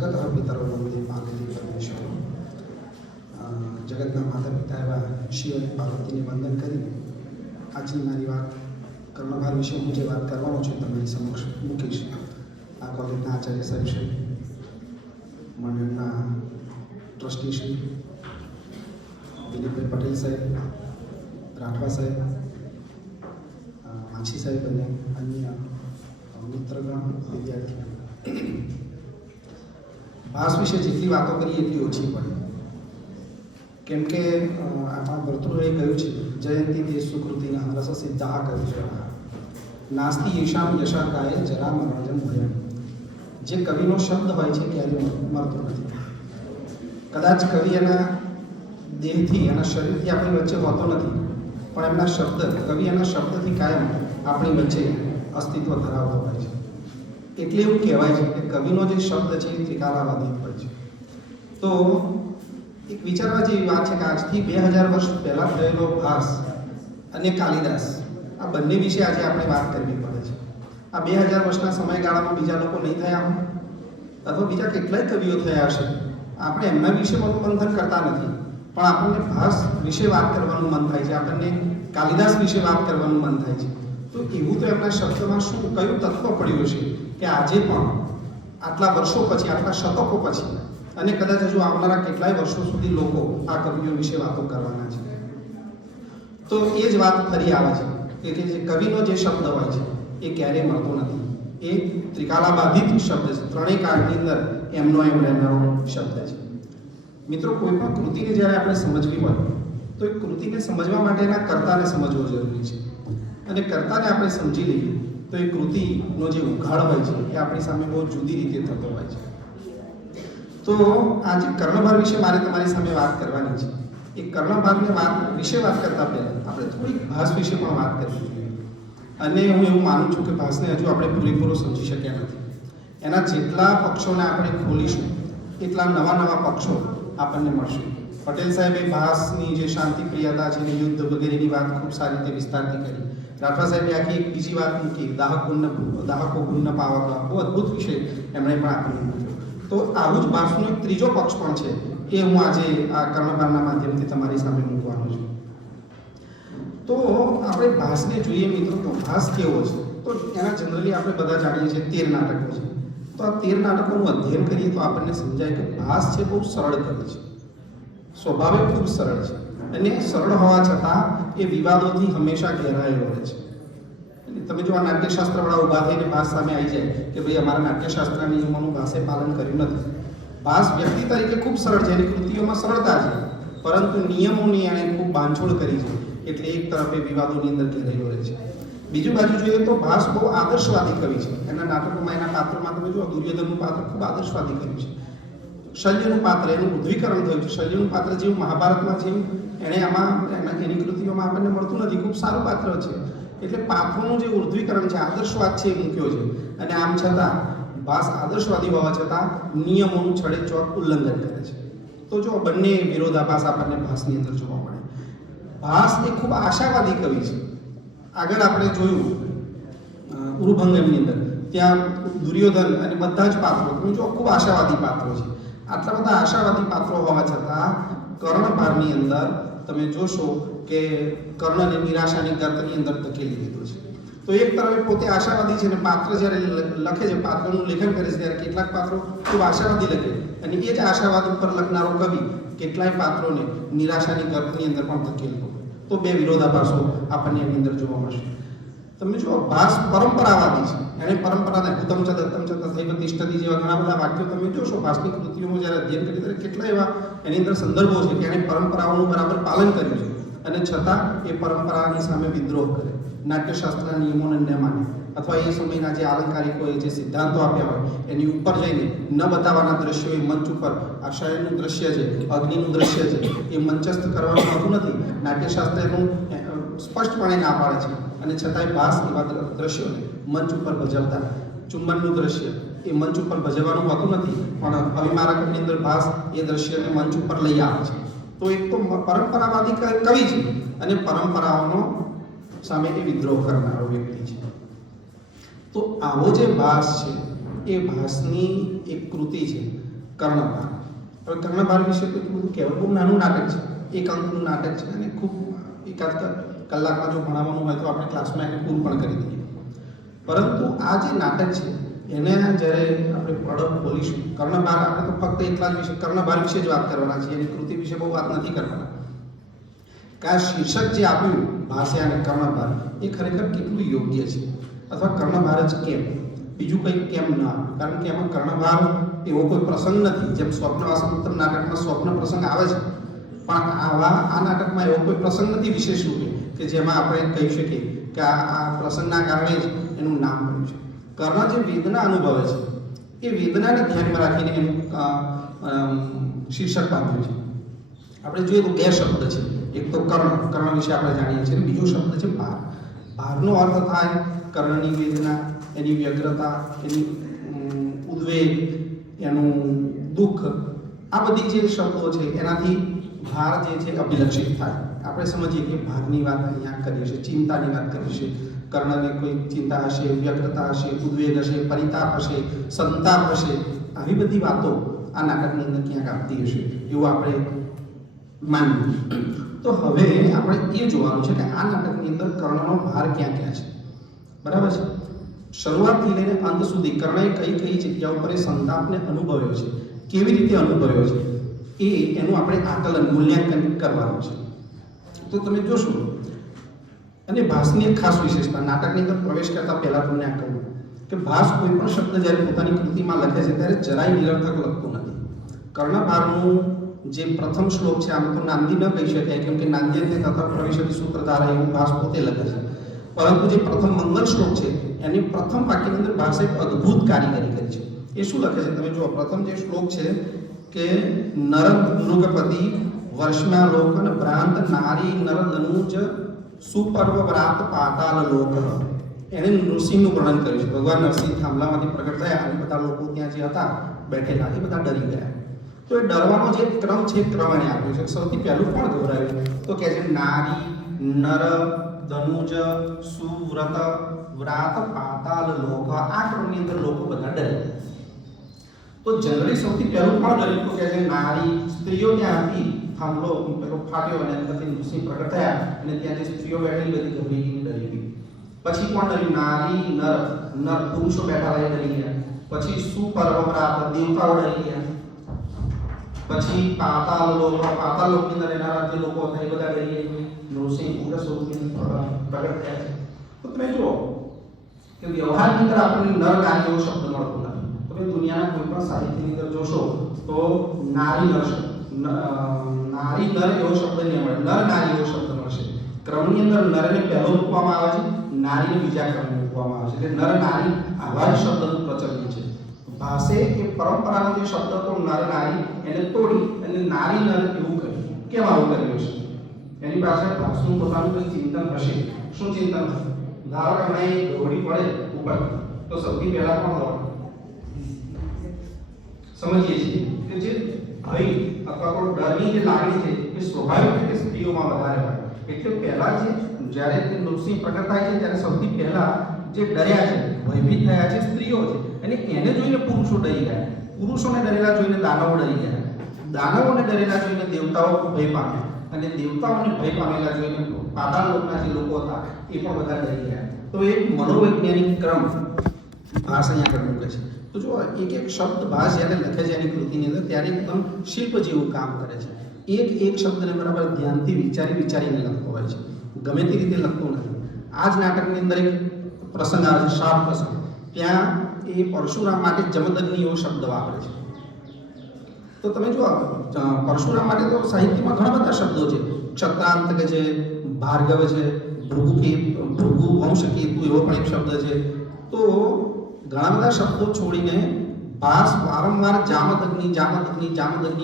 જગતઃ પિતરો વંદે પાર્વતી પરમેશ્વર. જગતના માતા પિતા એવા શિવ અને પાર્વતીને વંદન કરી આજની મારી વાત કર્ણભાર વિશે હું જે વાત કરવાનો છું તમારી સમક્ષ મૂકીશ. આ કોલેજના આચાર્ય સાહેબ છે, મંડળના ટ્રસ્ટી શ્રી દિલીપભાઈ પટેલ સાહેબ, રાઠવા સાહેબ, માછી સાહેબ અને અન્ય મિત્રગણ, વિદ્યાર્થીઓ. ભાસ વિશે જેટલી વાતો કરીએ એટલી ઓછી પડે, કેમ કે આપણા ભરતૃએ કહ્યું છે જયંતી તે સુકૃતિના રસ સિદ્ધા કહ્યું છે નાસ્તિ યશામ યશાકાય જરા મનોરંજન ભયમ. જે કવિનો શબ્દ હોય છે ક્યારેય મરતો નથી. કદાચ કવિ એના દેહથી એના શરીરથી આપણી વચ્ચે હોતો નથી, પણ એમના શબ્દ, કવિ એના શબ્દથી કાયમ આપણી વચ્ચે અસ્તિત્વ ધરાવતો હોય છે. એટલે એવું કહેવાય છે કે કવિનો જે શબ્દ છે એ ત્રિકાલાવાદી હોય છે. તો એક વિચારવા જેવી વાત છે કે આજથી 2000 વર્ષ પહેલાં થયેલો ભાસ અને કાલિદાસ, આ બંને વિશે આજે આપણે વાત કરવી પડે છે. આ 2000 વર્ષના સમયગાળામાં બીજા લોકો નહીં થયા હોય અથવા બીજા કેટલાય કવિઓ થયા હશે, આપણે એમના વિશે મનોમંથન કરતા નથી, પણ આપણને ભાસ વિશે વાત કરવાનું મન થાય છે, આપણને કાલિદાસ વિશે વાત કરવાનું મન થાય છે. તો એવું તો એમના શબ્દમાં શું કયું તત્વ પડ્યું છે કે આજે પણ આટલા વર્ષો પછી, આટલા શતકો પછી અને કદાચ હજુ આવનારા કેટલાય વર્ષો સુધી લોકો આ કવિઓ વિશે વાતો કરવાના છે. તો એ જ વાત ફરી આવે છે કે જે કવિનો જે શબ્દ હોય છે એ ક્યારેય મળતો નથી. એ ત્રિકાલાબાધિત શબ્દ છે, ત્રણેય કાળની અંદર એમનો એમ રહેનારો શબ્દ છે. મિત્રો, કોઈ પણ કૃતિને જ્યારે આપણે સમજવી હોય તો એ કૃતિને સમજવા માટે એના કર્તાને સમજવો જરૂરી છે, અને કર્તાને આપણે સમજી લઈએ તો એ કૃતિનો જે ઉઘાડ હોય છે એ આપણી સામે બહુ જુદી રીતે થતો હોય છે. તો આજે કર્ણભાર વિશે મારે તમારી સામે વાત કરવાની છે. એ કર્ણભારની વાત વિશે વાત કરતા પહેલાં આપણે થોડીક ભાસ વિશે પણ વાત કરવી જોઈએ. અને હું એવું માનું છું કે ભાસને હજુ આપણે પૂરેપૂરો સમજી શક્યા નથી. એના જેટલા પક્ષોને આપણે ખોલીશું એટલા નવા નવા પક્ષો આપણને મળશે. પટેલ સાહેબે ભાસની જે શાંતિ પ્રિયતા છે ને યુદ્ધ વગેરેની વાત ખૂબ સારી રીતે વિસ્તારથી કરી. રાઠવા સાહેબે આખી એક બીજી વાત મૂકી, દાહકો ગુણ પાવક, બહુ અદ્ભુત વિષય એમણે પણ આપણને મૂક્યો. તો આવું જ ભાસનો એક ત્રીજો પક્ષ પણ છે, એ હું આજે આ કર્ણભારના માધ્યમથી તમારી સામે મૂકવાનો છું. તો આપણે ભાસને જોઈએ મિત્રો, તો ભાસ કેવો છે? તો એના જનરલી આપણે બધા જાણીએ છીએ 13 નાટકો છે. તો આ 13 નાટકોનું અધ્યયન કરીએ તો આપણને સમજાય કે ભાસ છે બહુ સરળ કવિ છે, સ્વભાવે ખૂબ સરળ છે, અને સરળ હોવા છતાં એ વિવાદોથી હંમેશા ઘેરાયેલો રહે છે. તમે જો આ નાટ્યશાસ્ત્રવાળા ઊભા થઈને ભાસ સામે આવી જાય કે ભાઈ અમારા નાટ્યશાસ્ત્રના નિયમોનું ભાસે પાલન કર્યું નથી. ભાસ વ્યક્તિ તરીકે ખૂબ સરળ છે, એની કૃતિઓમાં સરળતા છે, પરંતુ નિયમોની એણે ખૂબ બાંધછોડ કરી છે, એટલે એક તરફ એ વિવાદોની અંદર ઘેરાયેલો રહે છે. બીજું બાજુ જોઈએ તો ભાસ બહુ આદર્શવાદી કવિ છે. એના નાટકોમાં, એના પાત્રમાં તમે જો દુર્યોધનનું પાત્ર ખૂબ આદર્શવાદી કવિ છે. શલ્યનું પાત્ર, એનું ઉદ્ધવીકરણ થયું છે. શલ્યનું પાત્ર જેવું મહાભારતમાં જેવું એણે એની કૃતિઓમાં આપણને મળતું નથી. ખૂબ સારું પાત્ર છે. એટલે પાત્રોનું જે ઉર્ધ્વીકરણ છે, આદર્શવાદ છે એ મૂક્યો છે. અને આમ છતાં ભાસ આદર્શવાદી હોવા છતાં નિયમોનું છડેચોક ઉલ્લંઘન કરે છે. તો જો બંને વિરોધાભાસ આપણને ભાસની અંદર જોવા મળે. ભાસ એ ખૂબ આશાવાદી કવિ છે. આગળ આપણે જોયું ઉરુભંગની અંદર, ત્યાં દુર્યોધન અને બધા જ પાત્રો તમે જો ખૂબ આશાવાદી પાત્રો છે. આટલા બધા આશાવાદી પાત્રો હોવા છતાં કર્ણભારની અંદર તમે જોશો કે કર્ણને નિરાશાની ગર્તની અંદર ધકેલી દીધો છે. તો એક તરફ પોતે આશાવાદી છે, અને પાત્ર જ્યારે લખે છે, પાત્રનું લેખન કરે છે, ત્યારે કેટલાક પાત્રો ખૂબ આશાવાદી લખે, અને એ જ આશાવાદ ઉપર લખનારો કવિ કેટલાય પાત્રોને નિરાશાની ગર્તની અંદર પણ ધકેલતો. તો બે વિરોધાભાસો આપણને એની અંદર જોવા મળશે. તમે જો ભાસ પરંપરાવાદી છે, એણે પરંપરાને ઉત્તમ ચ દત્તમ ચ તથૈવ તિષ્ઠતિ જેવા ઘણા બધા વાક્યો તમે જોશો ભાસની કૃતિઓમાં જ્યારે અધ્યયન કરી ત્યારે કેટલા એવા એની અંદર સંદર્ભો છે કે એણે પરંપરાઓનું બરાબર પાલન કર્યું છે, અને છતાં એ પરંપરાની સામે વિદ્રોહ કરે, નાટ્યશાસ્ત્રના નિયમોને ન માને, અથવા એ સમયના જે આલંકારિકોએ જે સિદ્ધાંતો આપ્યા હોય એની ઉપર જઈને ન બતાવવાના દ્રશ્યો એ મંચ ઉપર, આ શયનનું દ્રશ્ય છે, અગ્નિનું દ્રશ્ય છે, એ મંચસ્થ કરવાનું હોતું નથી. નાટ્યશાસ્ત્ર એનું સ્પષ્ટપણે ના પાડે છે, અને છતાંય ભાસ એવા દ્રશ્યોને મંચ ઉપર ભજવતા. ચુંબનનું દ્રશ્ય એ મંચ ઉપર ભજવવાનું હોતું નથી, પણ અવિમારકની અંદર ભાસ એ દ્રશ્યને મંચ ઉપર લઈ આવે છે. તો એક તો પરંપરાવાદી કવિ છે, અને પરંપરાઓનો સામે એ વિદ્રોહ કરનારો વ્યક્તિ છે. તો આવો જે ભાસ છે એ ભાસની એક કૃતિ છે, કર્ણભાર. હવે કર્ણભાર વિશે તો એટલું બધું કહેવું, બહુ નાનું નાટક છે, એક અંકનું નાટક છે અને ખૂબ એકાદ કલાકમાં જો ભણાવવાનું હોય તો આપણે ક્લાસમાં એને પૂરું પણ કરી દઈએ. પરંતુ આ જે નાટક છે એને જ્યારે આપણે પડપ બોલીશું, કર્ણભાર આપણે તો ફક્ત એટલા જ વિશે કર્ણભાર વિશે જ વાત કરવાના છીએ, એની કૃતિ વિશે બહુ વાત નથી કરવાના. કે આ શીર્ષક જે આપ્યું ભાષ્ય અને કર્ણભાર એ ખરેખર કેટલું યોગ્ય છે, અથવા કર્ણભાર જ કેમ, બીજું કંઈ કેમ ના, કારણ કે એમાં કર્ણભાર એવો કોઈ પ્રસંગ નથી. જેમ સ્વપ્નવાસંતમ નાટકમાં સ્વપ્ન પ્રસંગ આવે છે, પણ આ નાટકમાં એવો કોઈ પ્રસંગ નથી વિશેષ રૂપે કે જેમાં આપણે કહી શકીએ કે આ પ્રસંગના કારણે જ એનું નામ મળ્યું છે. કર્ણ જે વેદના અનુભવે છે એ વેદનાને ધ્યાનમાં રાખીને એનું શીર્ષક બાંધ્યું છે. આપણે જોઈએ તો બે શબ્દ છે, એક તો કર્ણ વિશે આપણે જાણીએ છીએ, બીજો શબ્દ છે ભાર. ભારનો અર્થ થાય કર્ણની વેદના, એની વ્યગ્રતા, એની ઉદ્વેગ, એનું દુઃખ, આ બધી જે શબ્દો છે એનાથી ભાર જે છે અભિલક્ષિત થાય. આપણે સમજીએ કે ભારની વાત અહીંયા કરીએ છીએ, ચિંતાની વાત કરીએ છીએ. કર્ણને કોઈ ચિંતા હશે, વ્યગ્રતા હશે, ઉદ્વેગ હશે, પરિતાપ હશે, સંતાપ હશે, આવી બધી વાતો આ નાટકની અંદર ક્યાંક આવતી હશે એવું આપણે માનીએ. તો હવે આપણે એ જોવાનું છે કે આ નાટકની અંદર કર્ણનો ભાર ક્યાં ક્યાં છે. બરાબર છે. શરૂઆતથી લઈને અંત સુધી કર્ણએ કઈ કઈ જગ્યા ઉપર એ સંતાપને અનુભવ્યો છે, કેવી રીતે અનુભવ્યો છે, એનું આપણે આકલન, મૂલ્યાંકન કરવાનું છે. તો તમે જોશો, અને ભાસની એક ખાસ વિશેષતા, નાટકની અંદર પ્રવેશ કરતા પહેલા તમને આ કહું કે ભાસ કોઈ પણ શબ્દ જ્યારે પોતાની કૃતિમાં લખે છે ત્યારે જરાય નિરર્થક લખતું નથી. કર્ણભારનું જે પ્રથમ શ્લોક છે, આમ તો નાંદી ન કહી શકાય, કેમ કે નાંદ્યતે તથા પ્રવિશતિ સૂત્રધારા એવું ભાસ પોતે લખે છે, પરંતુ જે પ્રથમ મંગલ શ્લોક છે એની પ્રથમ વાક્યની અંદર ભાષે અદ્ભુત કારીગરી કરી છે. એ શું લખે છે તમે જુઓ. પ્રથમ જે શ્લોક છે કે નર મૃગપતિ વર્ષમાં લોકન ભ્રાંત નારી નર દનુજ સુપર્વ વ્રાત પાતાલ લોક. એને નૃસિંહનું વર્ણન કર્યું છે. ભગવાન નરસિંહ થાંભલામાંથી પ્રગટ થયા અને બધા લોકો ત્યાં જે હતા બેઠેલા એ બધા ડરી ગયા. તો એ ડરવાનો જે ક્રમ છે ક્રમ એને આપ્યો છે. સૌથી પહેલું કોણ ગભરાયું તો કે છે નારી, નર, ધનુજ, સુવ્રત, વ્રાત, પાતાલ લોક. આ ક્રમની અંદર લોકો બધા ડરે. તો જનરલી સૌથી પહેલું કોણ ડર્યું તો કે છે નારી. સ્ત્રીઓ ત્યાં હતી, થાંભલો પેલો ફાટ્યો અને અંદરથી નૃસિંહ પ્રગટ થયા અને ત્યાં જે સ્ત્રીઓ બેઠેલી બધી ગભરી ગઈ, ડરી ગઈ. પછી કોણ ડર્યું? નારી, નર પુરુષો બેઠા રહે ડરી ગયા. પછી સુપર્વ વ્રાત દેવતાઓ ડરી ગયા. પછી પાતાલ લોક ની અંદર રહેનારા જે લોકો હતા એ બધા ડરી ગયા. નૃસિંહ ઉગ્ર સ્વરૂપની પ્રગટ થયા છે. તો તમે જુઓ કે વ્યવહારની અંદર આપણને નર નારી એવો શબ્દ મળતો નથી. તમે દુનિયાના કોઈ પણ સાહિત્યની અંદર જોશો તો નારી નર એવો શબ્દ નહીં મળે, નર નારી એવો શબ્દ મળશે. ક્રમની અંદર નરને પહેલો મૂકવામાં આવે છે, નારીને બીજા ક્રમે મૂકવામાં આવે છે. એટલે નર નારી આવા જ શબ્દનું પ્રચલન છે. ભાષે એ પરંપરાનો જે શબ્દ હતો નર નારી એને તોડી અને નારી નર એવું કર્યું. કેમ આવું કર્યું છે? એની પાસે ભાષનું પોતાનું કોઈ ચિંતન હશે. શું ચિંતન હશે? ધારો કે હમણાં દોડી પડે ઉપર તો સૌથી પહેલા કોણ દોડે? સમજીએ છીએ કે જે ભય અથવા તો ડરની જે લાગણી છે એ સ્વાભાવિક રીતે સ્ત્રીઓમાં વધારે હોય. એટલે પહેલા જ્યારે નૃસિંહ પ્રગટ થાય છે ત્યારે સૌથી પહેલા જે ડર્યા છે, ભયભીત થયા છે સ્ત્રીઓ છે, અને એને જોઈને પુરુષો ડરી ગયા. પુરુષોને ડરેલા જોઈને દાનવો ડરી ગયા. દાનવોને ડરેલા જોઈને દેવતાઓ ભય પામ્યા, અને દેવતાઓને ભય પામેલા જોઈને પાતાળ લોકના જે લોકો હતા એ પણ બધા ડરી ગયા. તો એક મનોવૈજ્ઞાનિક ક્રમ ભાષ અહીંયા આગળ મૂકે છે. તો જો એક શબ્દ ભાષ જ્યારે લખે છે એની કૃતિની અંદર ત્યારે એકદમ શિલ્પ જેવું કામ કરે છે. એક શબ્દને બરાબર ધ્યાનથી વિચારીને લખતો હોય છે, ગમે તે રીતે લખતો નથી. આ જ નાટકની અંદર એક પ્રસંગ આવે છે, શાપ પ્રસંગ. ત્યાં એ પરશુરામ માટે જમદગ્નિ એવો શબ્દ વાપરે છે. તો તમે જુઓ પરશુરામ માટે તો સાહિત્યમાં ઘણા બધા શબ્દો છે. ક્ષત્રાંત કે છે, ભાર્ગવ છે, ભૃગુ વંશકેતુ એવો પણ એક શબ્દ છે. તો ઘણા બધા શબ્દો છોડીને ભાસ વારંવાર જામદગ્નિ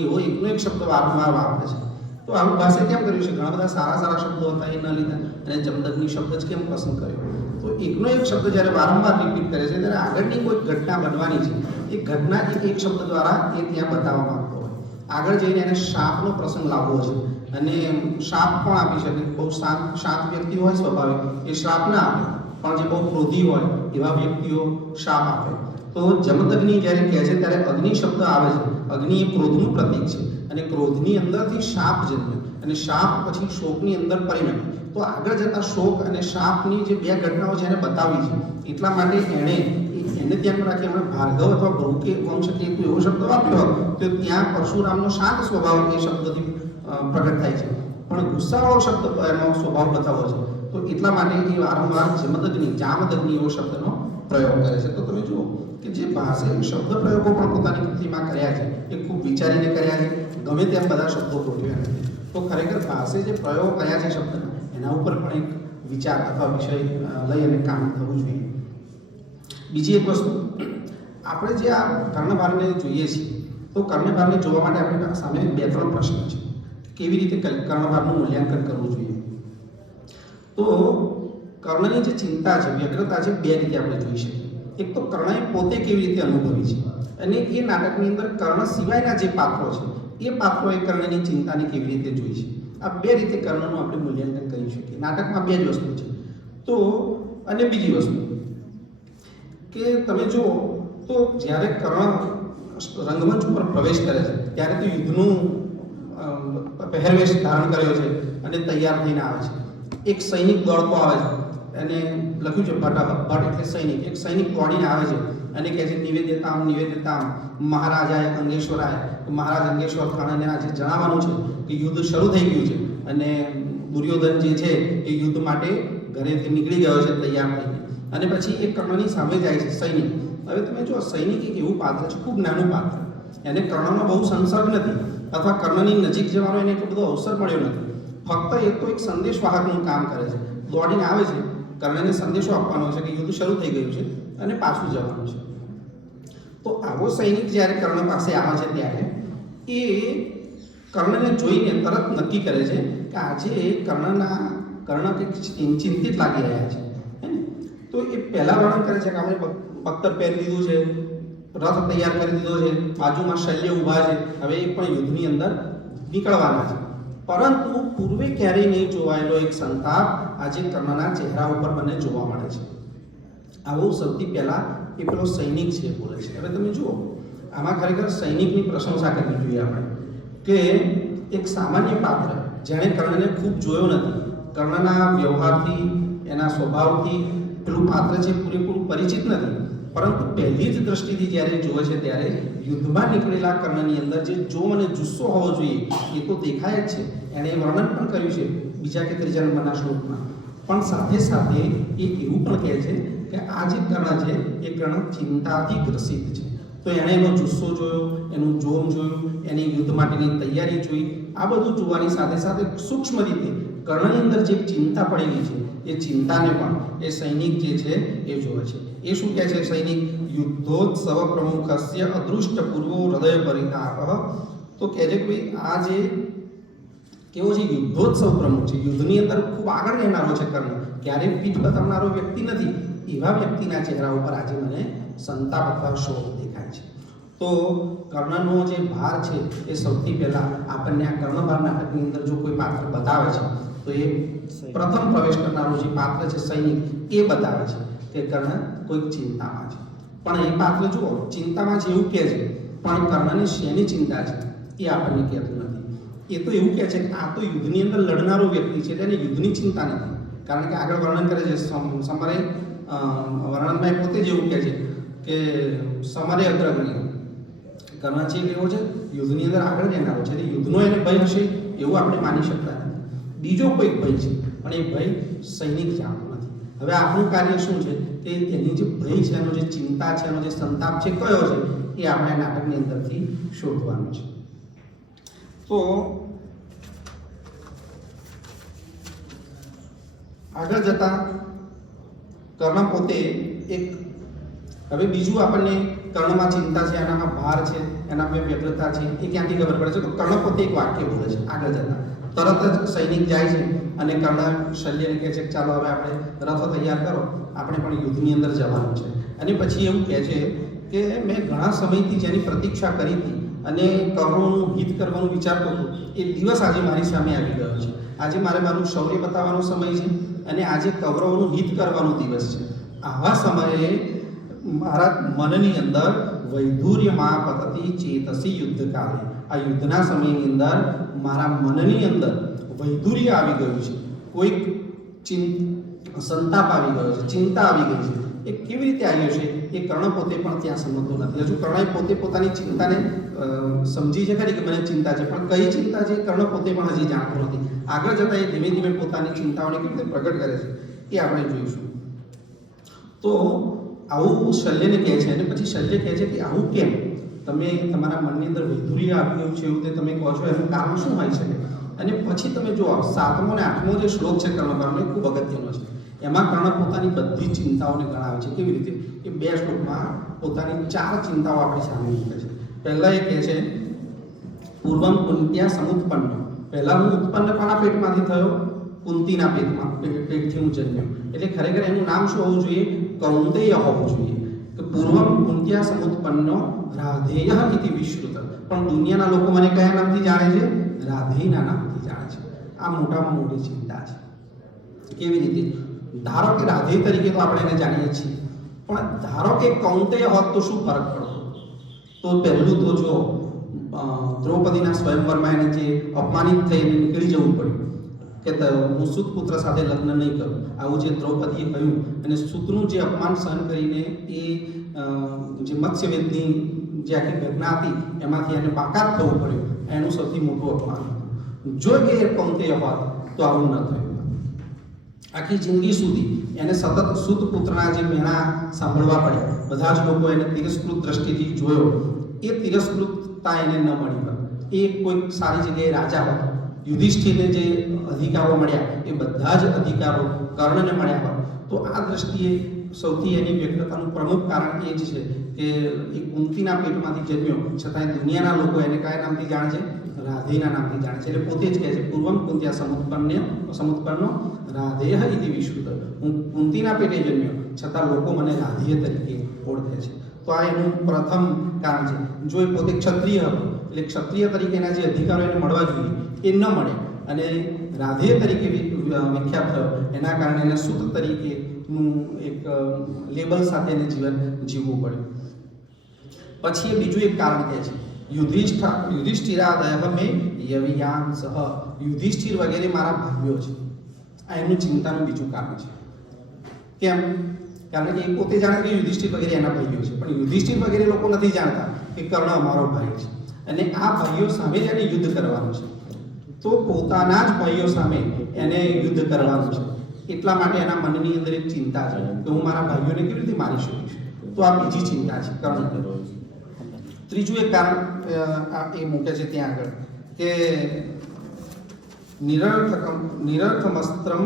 એવો એકનો એક શબ્દ વારંવાર વાપરે છે. તો આવું ભાષે કેમ કર્યું છે? ઘણા બધા સારા શબ્દો હતા એ ન લીધા અને જમદગ્નિ શબ્દ જ કેમ પસંદ કર્યો? તો એકનો એક શબ્દ જ્યારે વારંવાર રિપીટ કરે છે ત્યારે આગળની કોઈ ઘટના બનવાની છે, એ ઘટના એક શબ્દ દ્વારા એ ત્યાં બતાવવામાં આવતો હોય. આગળ જઈને એને શાપનો પ્રસંગ લાવવો છે, અને શાપ પણ આપી શકે. બહુ શાંત વ્યક્તિ હોય સ્વાભાવિક, એ શાપ ના આપે, પણ જે બહુ ક્રોધી હોય એવા વ્યક્તિઓ શાપ આપે. તો તો જમદગ્નિ જ્યારે કહે છે ત્યારે અગ્નિ શબ્દ આવે છે. અગ્નિ એ ક્રોધનું પ્રતીક છે અને ક્રોધની અંદરથી શાપ જન્મે અને શાપ પછી શોકની અંદર પરિણમે. તો આગળ જતા શોક અને શાપની જે બે ઘટનાઓ છે એને બતાવી છે. એટલા માટે એને ધ્યાનમાં રાખી એમણે ભાર્ગવ અથવા બહુકે વંશ કે એવો શબ્દ વાપર્યો તો ત્યાં પરશુરામનો શાંત સ્વભાવ એ શબ્દથી પ્રગટ થાય છે, પણ ગુસ્સાવાળો શબ્દ એનો સ્વભાવ બતાવો છે. તો એટલા માટે એ વારંવાર જામદગ્નિ એવો શબ્દનો પ્રયોગ કરે છે. તો તમે જુઓ કે જે ભાષે શબ્દ પ્રયોગો પણ પોતાની કૃતિમાં કર્યા છે એ ખૂબ વિચારીને કર્યા છે, ગમે તેમ બધા શબ્દો ગોઠવ્યા નથી. તો ખરેખર ભાષે જે પ્રયોગ કર્યા છે શબ્દના એના ઉપર પણ એક વિચાર અથવા વિષય લઈ અને કામ થવું જોઈએ. બીજી એક વસ્તુ, આપણે જે આ કર્ણભારને જોઈએ છીએ તો કર્ણભારને જોવા માટે આપણી સામે 2-3 પ્રશ્ન છે. કેવી રીતે કર્ણભારનું મૂલ્યાંકન કરવું જોઈએ? તો કર્ણની જે ચિંતા છે, વ્યગ્રતા છે, 2 રીતે આપણે જોઈ શકીએ. એક તો કર્ણએ પોતે કેવી રીતે અનુભવી છે અને એ નાટકની અંદર કર્ણ સિવાયના જે પાત્રો છે એ પાત્રોએ કર્ણની ચિંતાને કેવી રીતે જોઈ છે. આ 2 રીતે કર્ણનું આપણે મૂલ્યાંકન કરી શકીએ. નાટકમાં 2 જ વસ્તુ છે. તો અને બીજી વસ્તુ કે તમે જુઓ તો જ્યારે કર્ણ રંગમંચ ઉપર પ્રવેશ કરે છે ત્યારે તો યુદ્ધનું પહેરવેશ ધારણ કર્યો છે અને તૈયાર થઈને આવે છે. એક સૈનિક દોડતો આવે છે અને લખ્યું છે ભટ્ટ એટલે સૈનિક. એક સૈનિક દોડીને આવે છે અને કહે છે નિવેદિતામ મહારાજાએ અંગેશ્વરાય. મહારાજ અંગેશ્વર ખાનને આજે જણાવવાનું છે કે યુદ્ધ શરૂ થઈ ગયું છે અને દુર્યોધન જે છે એ યુદ્ધ માટે ઘરેથી નીકળી ગયો છે તૈયાર થઈને. અને પછી એ કર્ણની સામે જાય છે સૈનિક. હવે તમે જો સૈનિક એક એવું પાત્ર છે, ખૂબ નાનું પાત્ર, એને કર્ણનો બહુ સંસર્ગ નથી અથવા કર્ણની નજીક જવાનો એને એટલો બધો અવસર મળ્યો નથી. ફક્ત એ તો એક સંદેશવાહકનું કામ કરે છે. દોડીને આવે છે, કર્ણને સંદેશો આપવાનો છે કે યુદ્ધ શરૂ થઈ ગયું છે અને પાછું જવાનું છે. તો આવો સૈનિક જ્યારે કર્ણ પાસે આવે છે ત્યારે એ કર્ણને જોઈને તરત નક્કી કરે છે કે આજે કર્ણ કંઈક ચિંતિત લાગી રહ્યા છે. તો એ પહેલાં વર્ણન કરે છે કે આપણે પક્તર પહેરી દીધું છે, રથ તૈયાર કરી દીધો છે, બાજુમાં શલ્ય ઊભા છે, હવે એ પણ યુદ્ધની અંદર નીકળવાના છે. પરંતુ પૂર્વે ક્યારેય નહીં જોવાયેલો એક સંતાપ આજે કર્ણના ચહેરા ઉપર મને જોવા મળે છે. આવું સૌથી પહેલાં એ પેલો સૈનિક છે બોલે છે. હવે તમે જુઓ આમાં ખરેખર સૈનિકની પ્રશંસા કરવી જોઈએ આપણે કે એક સામાન્ય પાત્ર જેણે કર્ણને ખૂબ જોયો નથી, કર્ણના વ્યવહારથી એના સ્વભાવથી પેલું પાત્ર છે પૂરેપૂરું પરિચિત નથી, પરંતુ પહેલી જ દ્રષ્ટિથી જ્યારે જુએ છે ત્યારે યુદ્ધમાં નીકળેલા કર્ણની અંદર જે જોમ અને જુસ્સો હોવો જોઈએ એ તો દેખાય જ છે. એણે વર્ણન પણ કર્યું છે બીજા કે ત્રીજા નંબરના શ્લોકમાં. પણ સાથે સાથે એ એવું પણ કહે છે કે આ જે કર્ણ છે એ કર્ણ ચિંતાથી ગ્રસિત છે. તો એણે એનો જુસ્સો જોયો, એનું જોમ જોયું, એની યુદ્ધ માટેની તૈયારી જોઈ. આ બધું જોવાની સાથે સાથે સૂક્ષ્મ રીતે કર્ણની અંદર જે ચિંતા પડેલી છે એ ચિંતાને પણ એ સૈનિક જે છે એ જોવે છે. એ શું કહે છે સૈનિક? યુદ્ધોત્સવ પ્રમુખસ્ય અદૃષ્ટ પૂર્વો હૃદય પરિતાપ. તો કહે છે કે ભાઈ આ જે કેવો છે યુદ્ધોત્સવ પ્રમુખ છે, યુદ્ધની અંદર ખૂબ આગળ રહેનારો છે કર્ણ, ક્યારેય પીઠ બતાવનારો વ્યક્તિ નથી. એવા વ્યક્તિના ચહેરા ઉપર આજે મને સંતાપ અથવા શોક દેખાય છે. તો કર્ણનો જે ભાર છે એ સૌથી પહેલાં આપણને આ કર્ણભાર નાટકની અંદર જો કોઈ પાત્ર બતાવે છે તો એ પ્રથમ પ્રવેશ કરનારું જે પાત્ર છે સૈનિક એ બતાવે છે કે કર્ણ કોઈક ચિંતામાં છે. પણ એ પાત્ર જુઓ ચિંતામાં છે એવું કહે છે, પણ કર્ણની શેની ચિંતા છે એ આપણને કહેતું નથી. એ તો એવું કહે છે કે આ તો યુદ્ધની અંદર લડનારો વ્યક્તિ છે, તેને યુદ્ધની ચિંતા નથી. કારણ કે આગળ વર્ણન કરે છે સમરે વર્ણનમાં પોતે જ એવું કહે છે કે સમરે અગ્રગણ્ય. કર્ણ છે એવો છે યુદ્ધની અંદર આગળ રહેનારો છે, એટલે યુદ્ધનો એને ભય હશે એવું આપણે માની શકતા નથી. બીજો કોઈક ભય છે પણ એ ભય સૈનિક જાણતો નથી. હવે આપણું કાર્ય શું છે કે એની જે ભય છે, એનો જે ચિંતા છે, એનો જે સંતાપ છે કયો છે એ આપણે નાટકની અંદરથી શોધવાનું છે. તો આગળ જતા કર્ણ પોતે એક હવે બીજું આપણને કર્ણમાં ચિંતા છે, એનામાં ભાર છે, એના બે વ્યગ્રતા છે, એ ક્યાંથી ખબર પડે છે? તો કર્ણ પોતે એક વાક્ય બોલે છે આગળ જતા. તરત જ સૈનિક જાય છે અને કર્ણ શલ્યને કહે છે કે ચાલો હવે આપણે રથ તૈયાર કરો, આપણે પણ યુદ્ધની અંદર જવાનું છે. અને પછી એવું કહે છે કે મેં ઘણા સમયથી જેની પ્રતીક્ષા કરી હતી અને કૌરવોનું હિત કરવાનું વિચારતો હતો એ દિવસ આજે મારી સામે આવી ગયો છે. આજે મારે મારું શૌર્ય બતાવવાનો સમય છે અને આજે કૌરવોનું હિત કરવાનો દિવસ છે. આવા સમયે મારા મનની અંદર વૈધુર્યમાં પતતી ચેતસી યુદ્ધ કાલે, આ યુદ્ધના સમયની અંદર મારા મનની અંદર વૈધુર્ય આવી ગયું છે, કોઈક સંતાપ આવી ગયો છે, ચિંતા આવી ગઈ છે. એ કેવી રીતે આવ્યો છે એ કર્ણ પોતે પણ ત્યાં સમજતો નથી. હજુ કર્ણએ પોતે પોતાની ચિંતાને સમજી છે ખરી કે મને ચિંતા છે, પણ કઈ ચિંતા છે કર્ણ પોતે પણ હજી જાણતો નથી. આગળ જતાં એ ધીમે ધીમે પોતાની ચિંતાઓને કેવી રીતે પ્રગટ કરે છે એ આપણે જોઈશું. તો આવું શલ્યને કહે છે અને પછી શલ્ય કહે છે કે આવું કેમ તમે તમારા મનની અંદર વૈધુર્ય આવી ગયું છે એવું તે તમે કહો છો, એનું કારણ શું હોય શકે? અને પછી તમે જો 7મો અને 8મો જે શ્લોક છે કર્ણકાંડનો એ ખૂબ અગત્યનો છે. એમાં કર્ણ પોતાની બધી ચિંતાઓને ગણાવે છે. કેવી રીતે? એ 2 શ્લોકમાં પોતાની 4 ચિંતાઓ આપણી સામે મૂકે છે. પહેલા એ કહે છે પૂર્વમ કુંત્યા સમુત્પન્ન, પહેલા હું ઉત્પન્ન કોના પેટમાંથી થયો? કુંતીના પેટથી હું જન્મ્યો. એટલે ખરેખર એનું નામ શું હોવું જોઈએ? કૌંતેય હોવું જોઈએ. તો પૂર્વમ કુંત્યા સમુત્પન્નો રાધેય ઇતિ વિશ્રુત, પણ દુનિયાના લોકો મને કયા નામથી જાણે છે? રાધેયના નામથી જાણે છે. આ મોટામાં મોટી ચિંતા છે. કેવી રીતે? ધારો કે રાધેય તરીકે તો આપણે એને જાણીએ છીએ, પણ ધારો કે કૌંતેય હોત તો શું ફરક પડતો? તો પહેલું તો જો દ્રૌપદીના સ્વયંવરમાં એને જે અપમાનિત થઈ એને નીકળી જવું પડ્યું કે હું સુત પુત્ર સાથે લગ્ન નહીં કરું, આવું જે દ્રૌપદીએ કહ્યું, અને સુતનું જે અપમાન સહન કરીને એ જે મત્સ્યવેદની જે આખી ઘટના હતી એમાંથી એને બાકાત થવું પડ્યું, એનું સૌથી મોટું અપમાન. જો એ કૌંતેય હોત તો આવું ન થયું. આખી જિંદગી સુધી એને સતત સુત પુત્રના જે મેણા સાંભળવા પડ્યા, બધા જ લોકો એને તિરસ્કૃત દ્રષ્ટિથી જોયો, એ તિરસ્કૃતતા એને ન મળી હોત. એ કોઈક સારી જગ્યાએ રાજા હોત, યુધિષ્ઠિરને જે અધિકારો મળ્યા એ બધા જ અધિકારો કર્ણને મળ્યા હોત, તો આ દ્રષ્ટિએ સૌથી એની વ્યક્તતાનું પ્રમુખ કારણ એ જ છે કે એ કુંતીના પેટમાંથી જન્મ્યો, છતાંય દુનિયાના લોકો એને કયા નામથી જાણે છે? રાધેયના નામથી જાણે છે. એટલે પોતે જ કહે છે પૂર્વમ કુંત્યા સમુત્પન્નો રાધેય ઇતિ વિશ્રુત, હું કુંતીના પેટે જન્મ્યો છતાં લોકો મને રાધેય તરીકે ઓળખે છે. તો આ એનું પ્રથમ કારણ છે. જો એ પોતે ક્ષત્રિય હતો એટલે ક્ષત્રિય તરીકેના જે અધિકારો એને મળવા જોઈએ એ ન મળે, અને રાધેય તરીકે વિખ્યાત થયો, એના કારણે એને સુત તરીકેનું એક લેબલ સાથે એને જીવન જીવવું પડ્યું. પછી એ બીજું એક કારણ કહે છે યુધિષ્ઠિરાદય મે યવિયાંસઃ, યુધિષ્ઠિર વગેરે મારા ભાઈઓ છે. આ એમનું ચિંતાનું બીજું કારણ છે. કેમ? કારણ કે એ પોતે જાણે કે યુધિષ્ઠિર વગેરે એના ભાઈઓ છે, પણ યુધિષ્ઠિર વગેરે લોકો નથી જાણતા કે કર્ણ અમારો ભાઈ છે, અને આ ભાઈઓ સામે જ એને યુદ્ધ કરવાનું છે. તો પોતાના જ ભાઈઓ સામે એને યુદ્ધ કરવાનું છે, એટલા માટે એના મનની અંદર એક ચિંતા છે કે હું મારા ભાઈઓને કેવી રીતે મારી શકીશ. તો આ બીજી ચિંતા છે કર્ણ. ત્રીજું એક કારણ એ મૂકે છે ત્યાં આગળ કે નિરર્થમસ્ત્રમ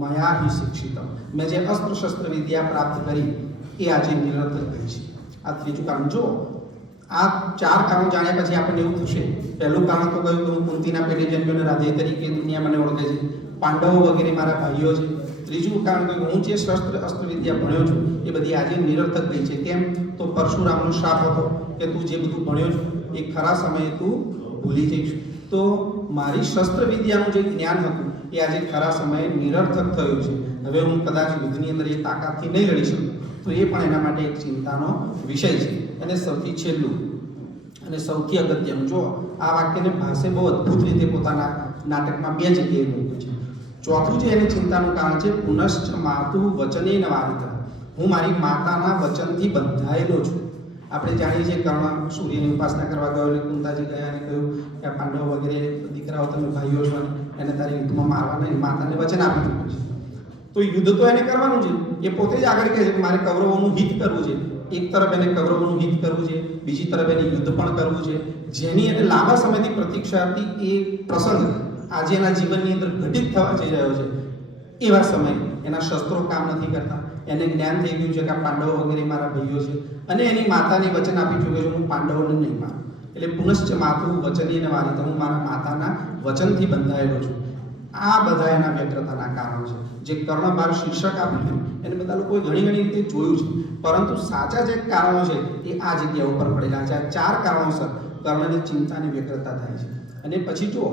મયા હિ શિક્ષિતમ, મેં જે અસ્ત્ર શસ્ત્ર વિદ્યા પ્રાપ્ત કરી એ આજે નિરર્થક ગઈ છે. આ ત્રીજું કારણ. જો આ 4 કારણો જાણ્યા પછી આપણને એવું થશે, પહેલું કારણ તો કહ્યું કે હું કુંતીના પેટે જન્મ્યો અને રાધેય તરીકે દુનિયા મને ઓળખે છે, પાંડવો વગેરે મારા ભાઈઓ છે. ત્રીજું કારણ કે હું જે અસ્ત્ર વિદ્યા ભણ્યો છું એ બધી આજે નિરર્થક ગઈ છે. કેમ? તો પરશુરામનો શાપ હતો કે તું જે બધું ભણ્યો છું એ ખરા સમયે તું ભૂલી જઈશ. તો મારી શસ્ત્ર વિદ્યાનું જે જ્ઞાન હતું એ આજે ખરા સમયે નિરર્થક થયું છે. હવે હું કદાચ યુદ્ધની અંદર એ તાકાતથી નહીં લડી શકું, તો એ પણ એના માટે એક ચિંતાનો વિષય છે. અને સૌથી છેલ્લું અને સૌથી અગત્યનું, જો આ વાક્યને ભાષે બહુ અદ્ભુત રીતે પોતાના નાટકમાં 2 જગ્યાએ મૂક્યું છે. ચોથું જે એની ચિંતાનું કારણ છે પુનશ્ચ માતુ વચનેન વારિતઃ, હું મારી માતાના વચનથી બંધાયેલો છું. આપણે જાણીએ છીએ કર્ણ સૂર્યની ઉપાસના કરવા ગયો એટલે કુંતાજી ગયા અને કહ્યું કે આ પાંડવ વગેરે દીકરાઓ તમે ભાઈઓ છો અને એને તારી યુદ્ધમાં મારવા નહીં, માતાને વચન આપી ચૂક્યું છે. તો યુદ્ધ તો એને કરવાનું છે. એ પોતે જ આગળ કહે છે કે મારે કૌરવોનું હિત કરવું છે. એક તરફ એને કૌરવોનું હિત કરવું છે, બીજી તરફ એને યુદ્ધ પણ કરવું છે. જેની એને લાંબા સમયથી પ્રતીક્ષા હતી એ પ્રસંગ આજે એના જીવનની અંદર ઘટિત થવા જઈ રહ્યો છે. એવા સમયે એના શસ્ત્રો કામ નથી કરતા, એને જ્ઞાન થઈ ગયું છે કે આ પાંડવો વગેરે મારા ભાઈઓ છે, અને એની માતાને વચન આપી ચૂક્યો છે હું પાંડવોને નહીં મારું. એટલે પુનશ્ચ માતું વચનીને વારિતઃ, હું મારા માતાના વચનથી બંધાયેલો છું. આ બધા એના વ્યગ્રતાના કારણો છે. જે કર્ણભાર શીર્ષક આપ્યું એને બધા લોકોએ ઘણી રીતે જોયું છે, પરંતુ સાચા જે કારણો છે એ આ જગ્યા ઉપર પડેલા છે. આ 4 કારણોસર કર્ણની ચિંતાની વ્યગ્રતા થાય છે. અને પછી જુઓ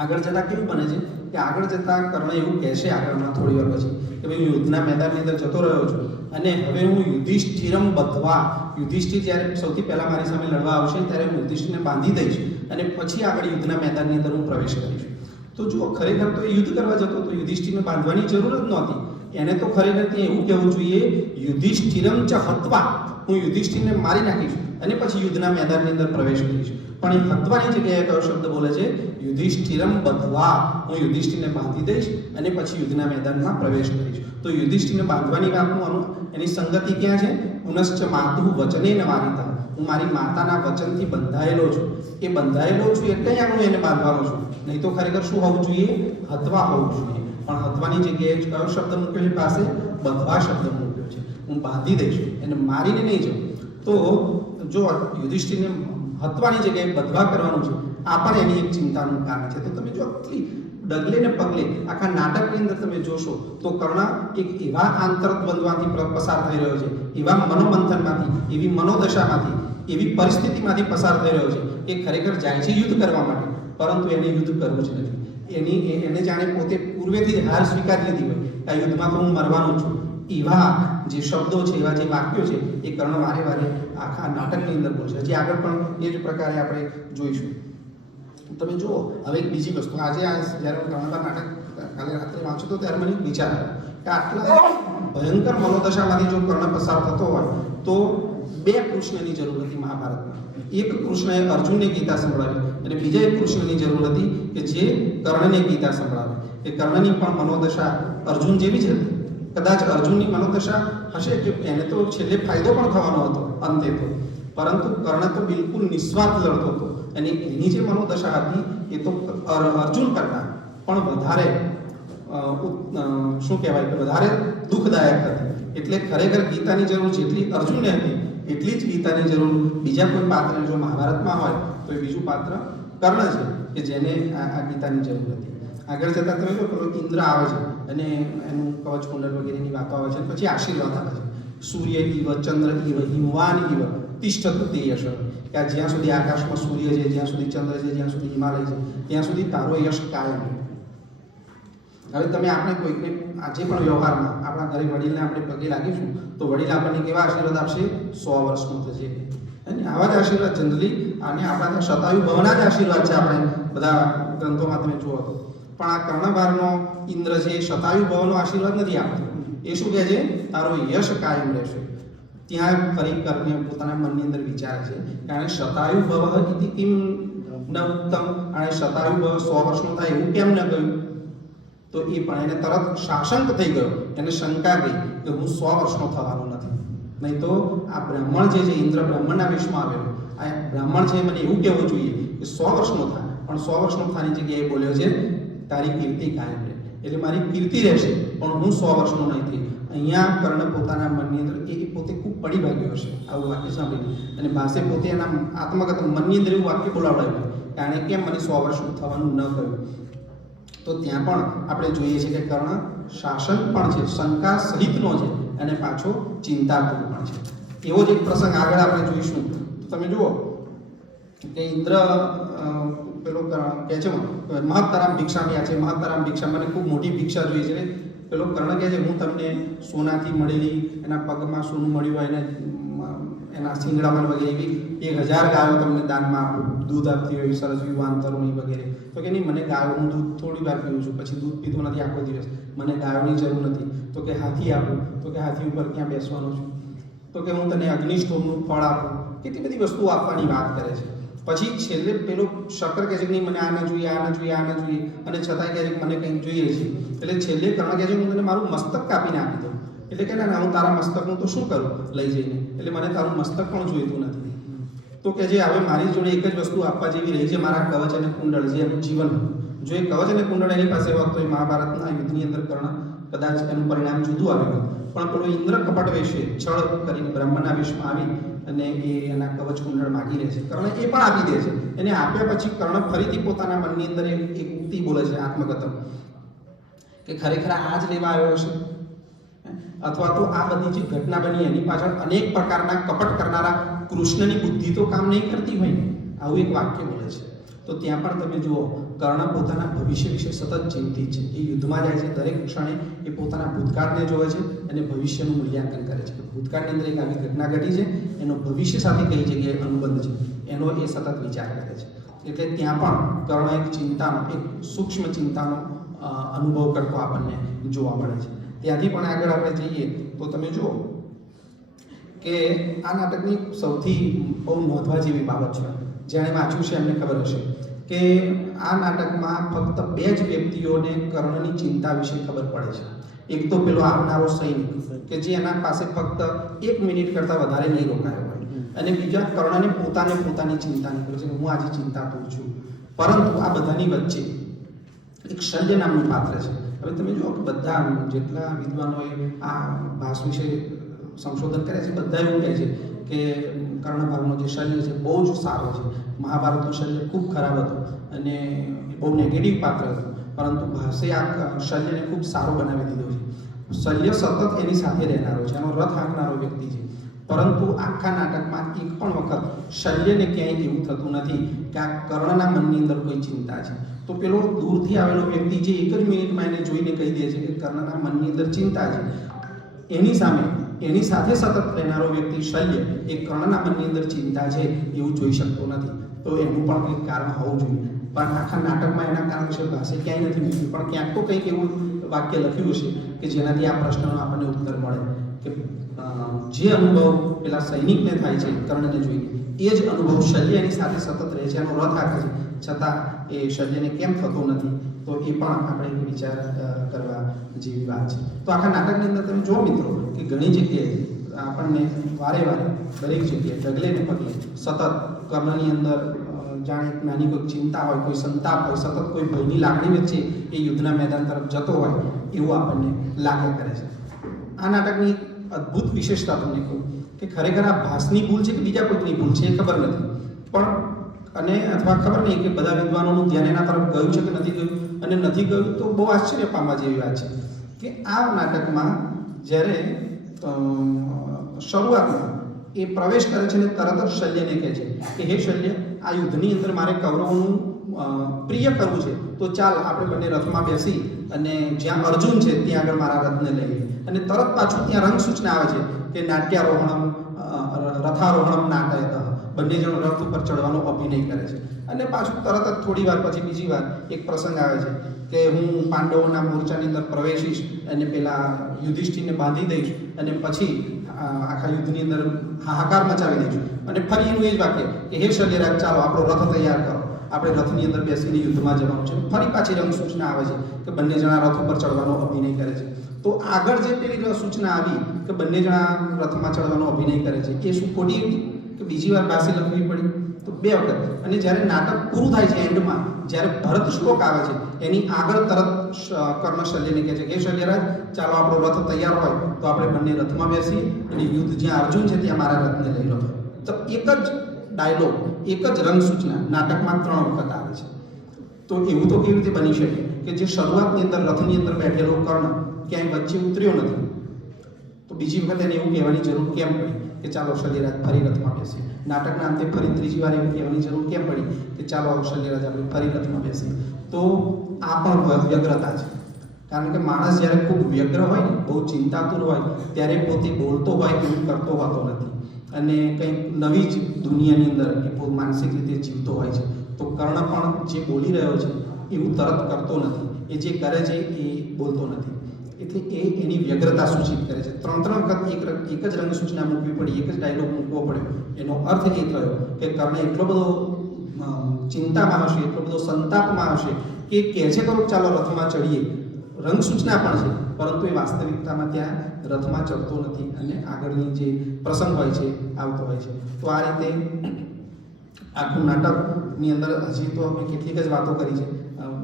આગળ જતાં કેવું બને છે કે આગળ જતાં કર્ણ એવું કહેશે આગળમાં થોડી વાર પછી કે ભાઈ યુદ્ધના મેદાનની અંદર જતો રહ્યો છું અને હવે હું યુધિષ્ઠિરમ બધવા, યુધિષ્ઠિર જ્યારે સૌથી પહેલા મારી સામે લડવા આવશે ત્યારે હું યુધિષ્ઠિરને બાંધી દઈશ અને પછી આગળ યુદ્ધના મેદાનની અંદર હું પ્રવેશ કરીશ. તો જો ખરેખર તો યુદ્ધ કરવા જતો તો યુધિષ્ઠિરને બાંધવાની જરૂર જ નહોતી. એને તો ખરેખર ત્યાં એવું કહેવું જોઈએ યુધિષ્ઠિરમ ચ હત્વા, હું યુધિષ્ઠિરને મારી નાખીશ અને પછી યુદ્ધના મેદાનની અંદર પ્રવેશ કરીશ. પણ એ હત્વાની જગ્યાએ કયો શબ્દ બોલે છે? યુધિષ્ઠિરમ બધવા, હું યુધિષ્ઠિરને બાંધી દઈશ અને પછી યુદ્ધના મેદાનમાં પ્રવેશ કરીશ. તો યુધિષ્ઠિરને બાંધવાની વાતનું એની સંગતિ ક્યાં છે? પુનશ્ચ માતુ વચનેન વારિતા, હું મારી માતાના વચનથી બંધાયેલો છું. એ બંધાયેલો છું એટલે આગળ એને બાંધવાનો છું. નહીં તો ખરેખર શું હોવું જોઈએ? હત્વા હોવું જોઈએ. પણ હત્વાની જગ્યાએ કયો શબ્દ મૂક્યો છે પાસે? બધવા શબ્દ મૂક્યો છે. હું બાંધી દઈશ, એને મારીને નહીં જાઉં. તો જો યુધિષ્ઠિરને હત્વાની જગ્યાએ બધવા કરવાનું છે, આ પણ એની એક ચિંતાનું કારણ છે. તો તમે જો ડગલે ને પગલે આખા નાટકની અંદર તમે જોશો તો કર્ણ એક એવા આંતરદ્વંદ્વમાંથી પસાર થઈ રહ્યો છે, એવા મનોમંથનમાંથી, એવી મનોદશામાંથી, એવી પરિસ્થિતિમાંથી પસાર થઈ રહ્યો છે. એ ખરેખર જાય છે યુદ્ધ કરવા માટે, પરંતુ એને યુદ્ધ કરવું જ નથી. એને જાણે પોતે પૂર્વેથી હાર સ્વીકારી લીધી હોય, આ યુદ્ધમાં તો હું મરવાનો છું. એવા જે શબ્દો છે, એવા જે વાક્યો છે, એ કર્ણ વારે વારે આખા નાટકની અંદર બોલશે. હજી આગળ પણ એ જ પ્રકારે આપણે જોઈશું. તમે જુઓ હવે એક બીજી વસ્તુ, આજે જ્યારે હું કર્ણના નાટક કાલે રાત્રે વાંચું તો ત્યારે મને વિચાર આવ્યો કે આટલા ભયંકર મનોદશામાંથી જો કર્ણ પસાર થતો હોય તો બે કૃષ્ણની જરૂર હતી મહાભારતમાં. એક કૃષ્ણએ અર્જુનને ગીતા સંભળાવી અને બીજા એક કૃષ્ણની જરૂર હતી કે જે કર્ણને ગીતા સંભળાવે. એ કર્ણની પણ મનોદશા અર્જુન જેવી જ હતી. કદાચ અર્જુનની મનોદશા હશે કે એને તો છેલ્લે ફાયદો પણ થવાનો હતો અંતે તો, પરંતુ કર્ણ તો બિલકુલ નિસ્વાર્થ લડતો હતો અને એની જે મનોદશા હતી એ તો અર્જુન કરતા પણ વધારે શું કહેવાય કે વધારે દુઃખદાયક હતી. એટલે ખરેખર ગીતાની જરૂર જેટલી અર્જુનને હતી એટલી જ ગીતાની જરૂર બીજા કોઈ પાત્રને જો મહાભારતમાં હોય તો એ બીજું પાત્ર કર્ણ છે કે જેને આ ગીતાની જરૂર હતી. આગળ જતાં તમે જો પેલો ઇન્દ્ર આવે છે અને એનું કવચ કુંડળ વગેરેની વાતો આવે છે, પછી આશીર્વાદ આવે છે. સૂર્ય ઇવ ચંદ્ર ઇવ હિમવાન ઇવ તિષ્ઠતુ તે યશ, કે જ્યાં સુધી આકાશમાં સૂર્ય છે, જ્યાં સુધી ચંદ્ર છે, જ્યાં સુધી હિમાલય છે, ત્યાં સુધી તારો યશ કાયમ. હવે તમે આપણે કોઈકને આજે પણ વ્યવહારમાં આપણા ઘરે વડીલને આપણે પગે લાગીશું તો વડીલ આપણને કેવા આશીર્વાદ આપશે? 100 વર્ષનું થશે. અને આવા જ આશીર્વાદ જનરલી અને આપણા ત્યાં શતાયુ ભવના જ આશીર્વાદ છે. આપણે બધા ગ્રંથોમાં તમે જુઓ તો પણ આ કર્ણબારનો ઇન્દ્ર છે એ શતાયુ ભવનો આશીર્વાદ નથી આપતો. એ શું કહે છે? તારો યશ કાયમ રહેશે. ત્યાં ફરી કર્ણને પોતાના મનની અંદર વિચારે છે કારણ શતાયુ ભવ ઇતિ કિમ ન ઉત્તમ, અને શતાયુ ભવ 100 વર્ષનું થાય એવું કેમ ન કહ્યું? તો એ પણ એને તરત શાસંક થઈ ગયો, એને શંકા ગઈ કે હું 100 વર્ષનો થવાનો નથી. નહીં તો આ બ્રાહ્મણ જે છે, ઇન્દ્ર બ્રાહ્મણના વેશમાં આવેલો આ બ્રાહ્મણ છે, મને એવું કહેવું જોઈએ કે 100 વર્ષનો થાય, પણ 100 વર્ષનો થવાની જગ્યાએ બોલ્યો છે તારી કીર્તિ કાયમ રહે. એટલે મારી કીર્તિ રહેશે પણ હું 100 વર્ષનો નહીં થઈ. અહીંયા કર્ણ પોતાના મનની અંદર એ પોતે ખૂબ પડી ભાગ્યો હશે આવું વાક્ય સાંભળીને, અને ભાષે પોતે એના આત્મગત મનની અંદર એવું વાક્ય બોલાવડાવ્યું કારણ કેમ મને 100 વર્ષનું થવાનું ન કહ્યું. તો ત્યાં પણ આપણે જોઈએ છીએ કે કર્ણ શાસન પણ છે, શંકા સહિતનો છે અને પાછો ચિંતાતુર પણ છે. એવો જ એક પ્રસંગ આગળ આપણે જોઈશું. તો તમે જુઓ કે ઇન્દ્ર પેલો કહે છે મહત્તરામ ભિક્ષામ્યા છે, મહત્તરામ ભિક્ષા, મને ખૂબ મોટી ભિક્ષા જોઈએ છે. પેલો કર્ણ કહે છે હું તમને સોનાથી મળેલી, એના પગમાં સોનું મળ્યું હોય, એને એના શિંગડામાં વગેરે એવી 1000 ગાયો તમને દાનમાં આપું, દૂધ આપતી હોય સરસ યુવાન તરુણી વગેરે. તો કે નહીં, મને ગાયોનું દૂધ થોડી વાર પીવું છું, પછી દૂધ પીતો નથી આખો દિવસ, મને ગાયોની જરૂર નથી. તો કે હાથી આપું, તો કે હાથી ઉપર ક્યાં બેસવાનો છું. તો કે હું તને અગ્નિષ્ટોમનું ફળ આપું. કેટલી બધી વસ્તુઓ આપવાની વાત કરે છે. પછી છેલ્લે પેલો શક્કર કહે છે કે નહીં મને આ ન જોઈએ, આ ન જોઈએ, આ ન જોઈએ, અને છતાંય કહે છે કે મને કંઈક જોઈએ છે. એટલે છેલ્લે કર્ણ કહે છે હું તને મારું મસ્તક કાપીને આપી દઉં. એટલે કે ના હું તારા મસ્તકનું તો શું કરું લઈ જઈને, એટલે મને તારું મસ્તક પણ જોઈતું નથી. તો કે જે હવે મારી જોડે એક જ વસ્તુ આપવા જેવી રહી છે, મારા કવચ અને કુંડળ, જે એનું જીવન. જો એ કવચ અને કુંડળ એની પાસે હોત તો એ મહાભારતના યુદ્ધની અંદર કર્ણ કદાચ એનું પરિણામ જુદું આવ્યું હોત. પણ પેલો ઇન્દ્ર કપટ વેશે છળ કરીને બ્રાહ્મણના વેશમાં આવી અને એ એના કવચ કુંડળ માગી લે છે. કર્ણ એ પણ આપી દે છે. એને આપ્યા પછી કર્ણ ફરીથી પોતાના મનની અંદર એક ઉક્તિ બોલે છે આત્મગતમ, કે ખરેખર આ જ લેવા આવ્યો હશે, અથવા તો આ બધી જે ઘટના બની એની પાછળ અનેક પ્રકારના કપટ કરનારા કૃષ્ણની બુદ્ધિ તો કામ નહીં કરતી હોય ને, આવું એક વાક્ય બોલે છે. તો ત્યાં પણ તમે જુઓ કર્ણ પોતાના ભવિષ્ય વિશે સતત ચિંતિત છે. એ યુદ્ધમાં જાય છે દરેક ક્ષણે એ પોતાના ભૂતકાળને જોવે છે અને ભવિષ્યનું મૂલ્યાંકન કરે છે. ભૂતકાળની અંદર એક આવી ઘટના ઘટી છે, એનો ભવિષ્ય સાથે કઈ જગ્યાએ અનુબંધ છે એનો એ સતત વિચાર કરે છે. એટલે ત્યાં પણ કર્ણ એક ચિંતાનો, એક સૂક્ષ્મ ચિંતાનો અનુભવ કરતો આપણને જોવા મળે છે. ત્યાંથી પણ આગળ આપણે જઈએ તો તમે જુઓ કે આ નાટકની સૌથી બહુ નોંધવા જેવી બાબત છે, જેણે વાંચ્યું છે એમને ખબર હશે કે આ નાટકમાં ફક્ત બે જ વ્યક્તિઓને કર્ણની ચિંતા વિશે ખબર પડે છે. એક તો પેલો આવનારો સૈનિક કે જે એના પાસે ફક્ત 1 મિનિટ કરતાં વધારે નહીં રોકાયો હોય, અને બીજા કર્ણને પોતાની ચિંતા નીકળે છે કે હું આજે ચિંતાતુર છું. પરંતુ આ બધાની વચ્ચે એક શલ્ય નામનું પાત્ર છે. હવે તમે જુઓ કે બધા જેટલા વિદ્વાનોએ આ ભાષ વિશે સંશોધન કરે છે બધા એવું કહે છે કે કર્ણભાગનો જે શલ્ય છે બહુ જ સારો છે. મહાભારતનું શલ્ય ખૂબ ખરાબ હતું અને બહુ નેગેટિવ પાત્ર હતું, પરંતુ ભાષે આ શલ્યને ખૂબ સારો બનાવી દીધો છે. શલ્ય સતત એની સાથે રહેનારો છે, એનો રથ હાંકનારો વ્યક્તિ છે, પરંતુ આખા નાટકમાં એક પણ વખત શલ્યને ક્યાંય એવું થતું નથી કે આ કર્ણના મનની અંદર કોઈ ચિંતા છે. તો પેલો દૂરથી આવેલો વ્યક્તિ જે 1 જ મિનિટમાં એને જોઈને કહી દે છે કે કર્ણના મનની અંદર ચિંતા છે, એની સામે એની સાથે સતત રહેનારો વ્યક્તિ શલ્ય એ કર્ણના મનની અંદર ચિંતા છે એવું જોઈ શકતો નથી. તો એનું પણ કંઈક કારણ હોવું જોઈએ, પણ આખા નાટકમાં એના કારણ વિશે ભાષે ક્યાંય નથી મૂક્યું. પણ ક્યાંક તો કંઈક એવું વાક્ય લખ્યું હશે કે જેનાથી આ પ્રશ્નનો આપણને ઉત્તર મળે કે જે અનુભવ પેલા સૈનિકને થાય છે કર્ણને જોઈને, એ જ અનુભવ શલ્ય એની સાથે સતત રહે છે, એનો રથ હાંકે છે, છતાં એ શલ્યને કેમ થતો નથી. તો એ પણ આપણે વિચાર કરવા જેવી વાત છે. તો આખા નાટકની અંદર તમે જુઓ મિત્રો કે ઘણી જગ્યાએ આપણને વારે દરેક જગ્યાએ ડગલે ને પગલે સતત કર્ણની અંદર જાણે એક નાની કોઈ ચિંતા હોય, કોઈ સંતાપ હોય, સતત કોઈ ભયની લાગણી વચ્ચે એ યુદ્ધના મેદાન તરફ જતો હોય એવું આપણને લાગ્યા કરે છે. આ નાટકની અદ્ભુત વિશેષતા તમને કહું કે ખરેખર આ ભાસની ભૂલ છે કે બીજા કોઈની ભૂલ છે એ ખબર નથી, પણ અને અથવા ખબર નહીં કે બધા વિદ્વાનોનું ધ્યાન એના તરફ ગયું છે કે નથી ગયું, અને નથી ગયું તો બહુ આશ્ચર્ય પામવા જેવી વાત છે કે આ નાટકમાં જ્યારે શરૂઆતમાં એ પ્રવેશ કરે છે ને તરત જ શલ્યને કહે છે કે હે શલ્ય, આ યુદ્ધની અંદર મારે કૌરવોનું પ્રિય કરવું છે, તો ચાલ આપણે બંને રથમાં બેસી અને જ્યાં અર્જુન છે ત્યાં આગળ મારા રથને લઈએ. અને તરત પાછું ત્યાં રંગ સૂચના આવે છે કે નાટ્યારોહણમ રથારોહણમ નાટયત, બંને જણ રથ ઉપર ચડવાનો અભિનય કરે છે. અને પાછું તરત જ થોડી વાર પછી બીજી વાર એક પ્રસંગ આવે છે કે હું પાંડવોના મોરચાની અંદર પ્રવેશીશ અને પેલા યુધિષ્ઠિરને બાંધી દઈશ અને પછી આખા યુદ્ધની અંદર હાહાકાર મચાવી દઈશ. અને ફરી એનું એ જ વાક્ય કે હે શલ્યરાજ, ચાલો આપણો રથ તૈયાર કરો, આપણે રથની અંદર બેસીને યુદ્ધમાં જવાનું છે. ફરી પાછી રંગ સૂચના આવે છે કે બંને જણા રથ ઉપર ચડવાનો અભિનય કરે છે. તો આગળ જે પેલી સૂચના આવી કે બંને જણા રથમાં ચડવાનો અભિનય કરે છે, એ શું ખોટી હતી કે બીજી વાર ભાષી લખવી પડી? તો 2 વખત. અને જ્યારે નાટક પૂરું થાય છે એન્ડમાં, જ્યારે ભરત શ્લોક આવે છે એની આગળ તરત કર્ણ શલ્યને કહે છે કે શલ્યરાજ, ચાલો આપણો રથ તૈયાર હોય તો આપણે બંને રથમાં બેસી અને યુદ્ધ જ્યાં અર્જુન છે ત્યાં મારા રથને લઈ લો. તો એક જ ડાયલોગ, એક જ રંગ સૂચના નાટકમાં 3 વખત આવે છે. તો એવું તો કેવી રીતે બની શકે કે જે શરૂઆતની અંદર રથની અંદર બેઠેલો કર્ણ ક્યાંય વચ્ચે ઉતર્યો નથી, તો બીજી વખત એને એવું કહેવાની જરૂર કેમ પડી કે ચાલો શલ્યરાજ ફરી રથમાં બેસીએ? નાટકના અંતે ફરી ત્રીજી વાર એવું કહેવાની જરૂર કેમ પડી કે ચાલો શલ્યરાજ આપણે ફરી રથમાં બેસીએ? તો આ પણ વ્યગ્રતા છે. કારણ કે માણસ જ્યારે ખૂબ વ્યગ્ર હોય ને, બહુ ચિંતાતુર હોય, ત્યારે પોતે બોલતો હોય એવું કરતો હોતો નથી અને કંઈક નવી જ દુનિયાની અંદર એ બહુ માનસિક રીતે જીવતો હોય છે. તો કર્ણ પણ જે બોલી રહ્યો છે એવું તરત કરતો નથી, એ જે કરે છે એ બોલતો નથી. એટલે એ એની વ્યગ્રતા સૂચિત કરે છે. 3 વખત એક જ રંગ સૂચના મૂકવી પડી, એક જ ડાયલોગ મૂકવો પડ્યો. એનો અર્થ એ થયો કે કર્ણ એટલો બધો ચિંતામાં હશે, એટલો બધો સંતાપમાં હશે કે કહે છે ખરું ચાલો રથમાં ચડીએ, રંગ સૂચના પણ છે, પરંતુ એ વાસ્તવિકતામાં ત્યાં રથમાં ચડતો નથી અને આગળની જે પ્રસંગ હોય છે આવતો હોય છે. તો આ રીતે આખું નાટકની અંદર હજી તો અમે કેટલીક જ વાતો કરી છે,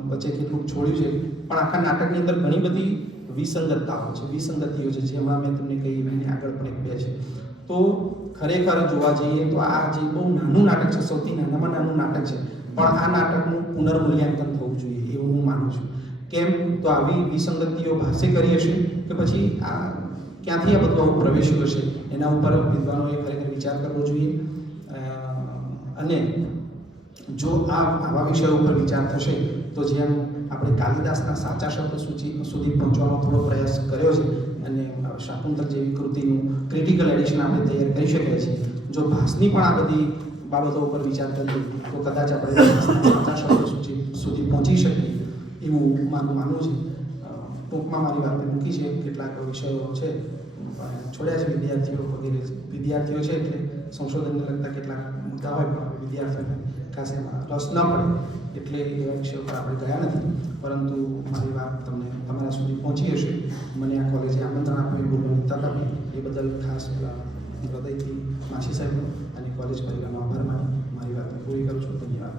વચ્ચે કેટલુંક છોડ્યું છે, પણ આખા નાટકની અંદર ઘણી બધી વિસંગતતાઓ છે, વિસંગતિઓ છે, જેમાં મેં તમને કહી એની આગળ પણ 2 છે. તો ખરેખર જોવા જઈએ તો આ જે બહુ નાનું નાટક છે, સૌથી નાનામાં નાનું નાટક છે, પણ આ નાટકનું પુનર્મૂલ્યાંકન થવું જોઈએ એવું હું માનું છું. કેમ? તો આવી વિસંગતિઓ ભાષે કરી હશે કે પછી આ ક્યાંથી આ બધું પ્રવેશ્યું હશે, એના ઉપર વિદ્વાનોએ ખરેખર વિચાર કરવો જોઈએ. અને જો આવા વિષયો ઉપર વિચાર થશે તો જેમ આપણે કાલિદાસના સાચા શબ્દ સુધી પહોંચવાનો થોડો પ્રયાસ કર્યો છે અને શાકુંતલ જેવી કૃતિનું ક્રિટિકલ એડિશન આપણે તૈયાર કરી શકીએ છીએ, જો ભાસની પણ આ બધી બાબતો ઉપર વિચાર કરીએ તો કદાચ આપણે સાચા શબ્દ સુધી પહોંચી શકીએ એવું મારું માનવું છે. ટૂંકમાં મારી વાતને મૂકી છે, કેટલાક વિષયો છે છોડ્યા છે વિદ્યાર્થીઓ છે એટલે સંશોધનને લગતા કેટલાક મુદ્દા હોય પણ વિદ્યાર્થીઓને ખાસ એમાં રસ ન પડે એટલે એવા વિષયો પર આપણે ગયા નથી. પરંતુ મારી વાત તમને તમારા સુધી પહોંચી હશે, મને આ કોલેજે આમંત્રણ આપ્યું, બોલવાની તક આપી એ બદલ ખાસ હૃદયથી માસી સાહેબ અને કોલેજ પરિવારનો આભાર માની મારી વાતને પૂરી કરું છું. ધન્યવાદ.